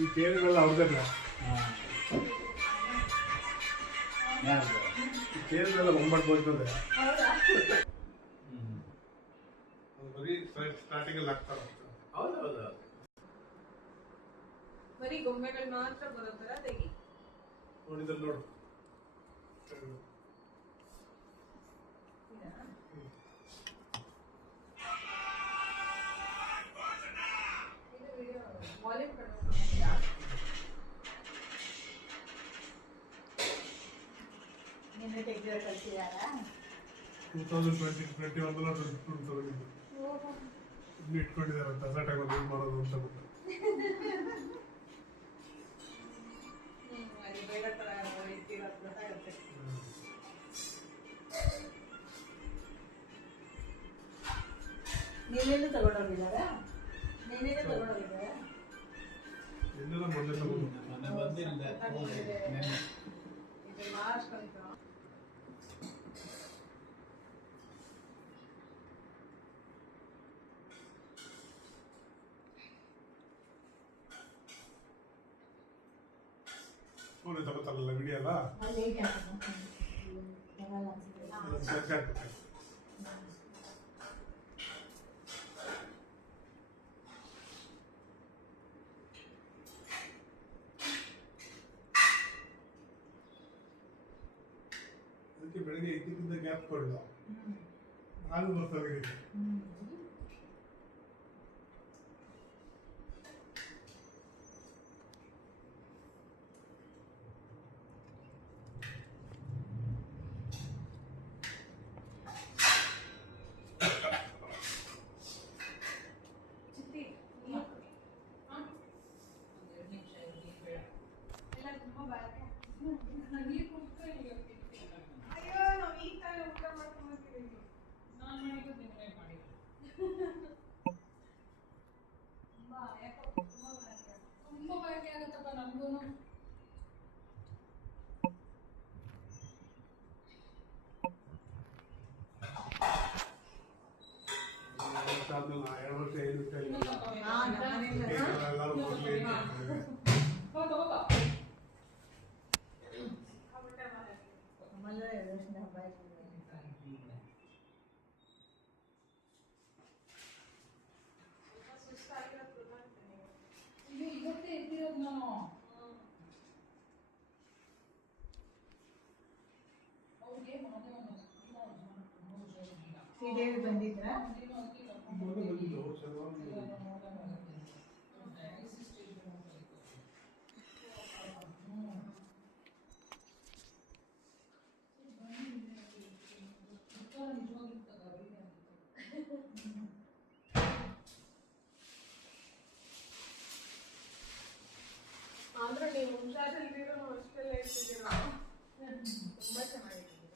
ಈ ಕೇಳಿಗಳೆಲ್ಲ ಅವ್ರದ್ದಲ್ಲ. ಈ ಕೇಳಿಗಳೆಲ್ಲ ಒಂಬತ್ತು ಹೋಗ್ತದೆ. ಅದು ಬರೀ ಸ್ಟಾರ್ಟಿಂಗ್ ಅಲ್ಲಿ ಆಗ್ತಾರೆ. ಹೌದೌದು. ಬರೀ ಗೊಂಬೆಗಳು ಮಾತ್ರ ಬರೋ ತರ ತೆಗಿ. ನೋಡಿದ್ರೆ ನೋಡು. ವಾಲೆಟ್ ಕಡೆ 2021 ಇಟ್ಕೊಂಡಿದ್ದಾರೆ ಅಂತ ಅಸಟ್ ಆಗಿ ಯೂಸ್ ಮಾಡೋದು ಅಂತ ಬಿಟ್ಟು. ನೀನೇನು ತಗೊಂಡೋಗಿದ್ದಾರೆ? ನೀನೇನು ತಗೊಂಡೋಗಿದ್ದಾರೆ? ಇನ್ನೆಲ್ಲ ಮೊನ್ನೆ ತಗೊಂಡು ಬಂದಿಲ್ಲ. ಇದು ಮಾರ್ಚ್ ಕಲಿತ ಫೋನ್ ತಗೋತಾರಲ್ಲ ವಿಡಿಯೋ ಅಲ್ಲ ಸರ್ಕಾರ ಅದಕ್ಕೆ ಬೆಳಗ್ಗೆ ಇದ್ದಕ್ಕಿಂತ ಗ್ಯಾಪ್ ಕೊಡಲ್ಲ ಹಾಲು ಬರ್ತವೆ. ಅಯ್ಯೋ ನಾವು ಈ ತರ ಊಟ ಮಾಡ್ಕೊಂಡ್ಬರ್ತೀವಿ. ನಾನು ಮಾಡಿದ್ದು ನಿಮ್ಮನೆ ಮಾಡಿ ತುಂಬಾ ಬಯಕೆ ಆಗತ್ತಪ್ಪ ನನ್ಗೂ. ಇವತ್ತೇ ಎದ್ದಿರೋದು ನಾನು. ಅವ್ರಿಗೆ ಶ್ರೀದೇವಿ ಬಂದಿದ್ರ? ಆದ್ರೆ ನೀವು ಹುಷಾರಿಲ್ದಿರೋ ಅಷ್ಟೆಲ್ಲ ಇರ್ತಿದ್ದೀರ. ತುಂಬಾ ಚೆನ್ನಾಗಿರ್ತಿದ್ದೀರ.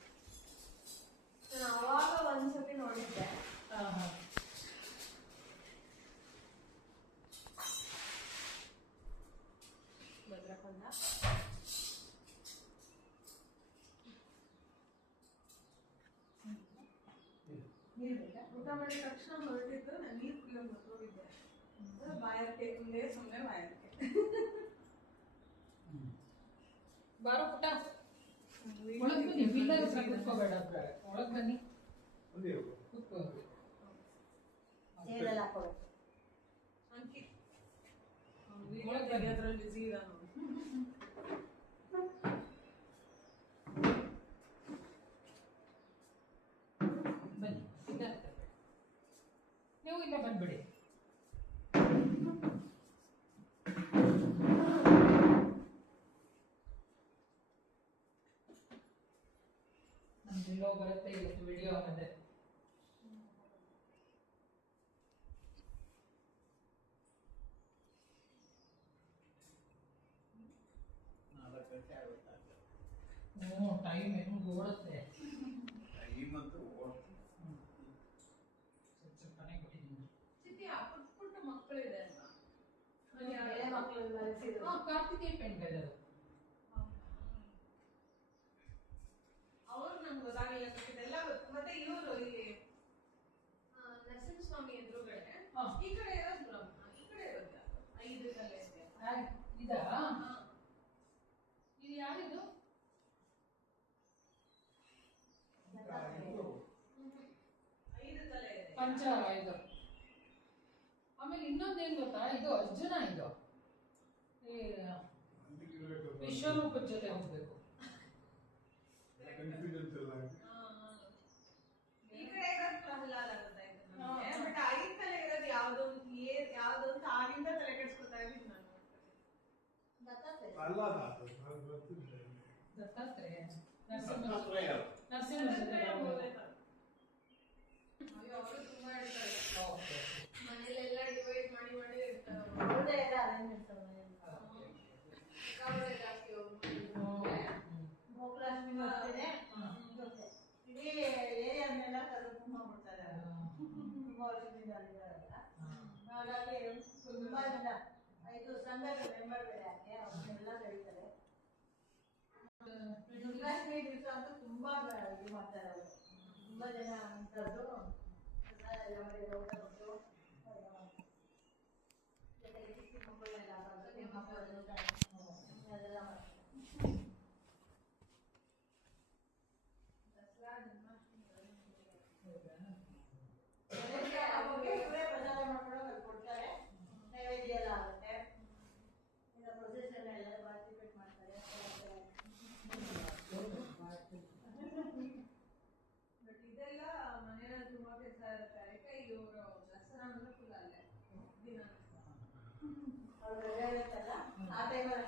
ನಾನು ಅವಾಗ ಒಂದ್ಸತಿ ನೋಡಿದ್ದೆ. ಭದ್ರಕೊಂಡ ಊಟ ಮಾಡಿದ ತಕ್ಷಣ ಹೊರಟಿದ್ದು ನಾನು ನೀರು ಕುಡಿಯೋದು ಮರ್ತೋಗಿದ್ದೆ. ಬಾಯರ್ಕೆ ಮುಂದೆ ಸುಮ್ಮನೆ ಬಾಯರ್ಕೆ. ಬಾರೋ ಪುಟ್ಟ ಒಳಗೆ ಬನ್ನಿ. ಬಿಲ್ಲರ್ ಹತ್ರ ಕೂತ್ಕೋಬೇಡ, ಒಳಗೆ ಬನ್ನಿ ಕೂತ್ಕೋ. ಏನೆಲ್ಲ ಹಾಕೋಬೇಕು ಅಂಕಿ ಒಳಗೆ ಬನ್ನಿ. ಅದ್ರಲ್ಲಿ ಬಿಸಿ ಇಲ್ಲ ನೋಡಿ. ಬನ್ನಿ ಬಿಲ್ಲರ್ ಹತ್ರ ನೀವು ಇಲ್ಲ ಬಂದ್ಬಿಡಿ. ನಮ್ದಿಲ್ಲೋ ಬರುತ್ತೆ ಇವತ್ತು ವಿಡಿಯೋ ಆಗುತ್ತೆ. ಟೈಮ್ ಹೆಂಗ್ ಓಡುತ್ತೆ. ಪುಟ್ಟ ಮಕ್ಕಳಿದೆ ಕಾರ್ತಿಕೇಯ ಪೆಂಗಲ್ ಅವರು ನಮ್ಗೆ ಗೊತ್ತಾಗಲಿಲ್ಲ. ಇದೆಲ್ಲ ಮತ್ತೆ ಇವರು ಇಲ್ಲಿ ನರಸಿಂಹಸ್ವಾಮಿ ಎದುರುಗಡೆ ಈ ಕಡೆ ಇರೋದು ಬ್ರಹ್ಮ, ಈ ಕಡೆ ಇರೋದು 5 ಕಲೆ ಇದೆ. ಇದಾ ಇದು ಯಾರಿದು ಐದು ತಲೆ ಇದೆ. ಪಂಚಾರ ಇದು. ಆಮೇಲೆ ಇನ್ನೊಂದೇನು ಗೊತ್ತಾ, ಇದು ಅರ್ಜುನ, ಇದು ಈ ವಿಶ್ವರೂಪದ ಜೊತೆ ಹೋಗ್ಬೇಕು. ಕನ್ಫ್ಯೂಷನ್ಸ್ ಎಲ್ಲ ಈ ಕಡೆ ಇರೋದು ಪ್ರಹ್ಲಾದ ಆಗುತ್ತೆ ಬಟ್ ಐದು ತಲೆ ಇರೋದು ಯಾವ್ದು ಯಾವ್ದು ಅಂತ ಆಗಿಂದ ತಲೆ ಕೆಡ್ಸ್ಕೊತಾ ಇದ್ದೀನಿ ನಾನು. ಅಲ್ಲ ಅದು ನಾನು ಗೊತ್ತಿಲ್ಲ. ದತ್ತಾತ್ರೇಯ ದತ್ತಾತ್ರೇಯ. ನರಸಿಂಹ ಅಯ್ಯೋ, ಅವರು ತುಂಬಾ ಇರ್ತಾರೆ ಓಕೆ ಮನೇಲೆಲ್ಲ ಡಿವೈಡ್ ಮಾಡಿ ಮಾಡಿ ಇರ್ತಾರೆ. ಸಿಕ್ಕಾಪಟ್ಟೆ ಜಾಸ್ತಿ ಗೋಕುಲಾಷ್ಟಮಿ ಬರ್ತದೆ. ಇಡೀ ಏರಿಯಾದನ್ನೆಲ್ಲ ಕರ್ಕೊಂಡು ಹೋಗ್ಬಿಡ್ತಾರೆ ಅವರು. ತುಂಬಾ ವರ್ಷದಿಂದ ಅಲ್ಲಿದ್ದಾರಲ್ಲ, ಹಾಗಾಗಿ ತುಂಬಾ ಜನ ಇದು ಸಂಘದ ಮೆಂಬರ್ಗಳೇ ಯಾಕೆ ಅವ್ರನ್ನೆಲ್ಲ ಕರೀತಾರೆ. ದುರ್ಗಾಷ್ಟಮಿ ದಿವಸ ಅಂತೂ ತುಂಬಾ ಇದು ಮಾಡ್ತಾರೆ ಅವರು. ತುಂಬಾ ಜನ ಅಂಥದ್ದು ಎಲ್ಲ ಮಾಡಿ ಊಟ ಕೊಟ್ಟು ಜೊತೆಗೆ ಚಿಕ್ಕ ಮಕ್ಕಳನ್ನೆಲ್ಲ ಬರ್ತದೆ, ಮಕ್ಕಳು ಅದೆಲ್ಲ ಮಾಡ್ತಾರೆ. ದಸರಾ ಜನ್ಮಾಷ್ಟಮಿ ಅವರಿಗೆ ಇವರೇ ಪ್ರಸಾದ ಮಾಡ್ಕೊಂಡು ಅಲ್ಲಿ ಕೊಡ್ತಾರೆ. ನೈವೇದ್ಯ ಎಲ್ಲ ಆಗುತ್ತೆ. ಇನ್ನು ಪ್ರೊಸೆಷನ್ ಎಲ್ಲ ಪಾರ್ಟಿಸಿಪೇಟ್ ಮಾಡ್ತಾರೆ. ಬಟ್ ಇದೆಲ್ಲ ಮನೆಯಲ್ಲಿ ತುಂಬಾ ಕೆಲಸ ಇರುತ್ತೆ. ಅದಕ್ಕೆ ಇವರು ದಸರಾ ಅಂದ್ರೆ ಫುಲ್ ಅಲ್ಲೇ ದಿನ ಅವ್ರು ರಜೆ ಇರುತ್ತಲ್ಲ, ಆ ಟೈಮಲ್ಲಿ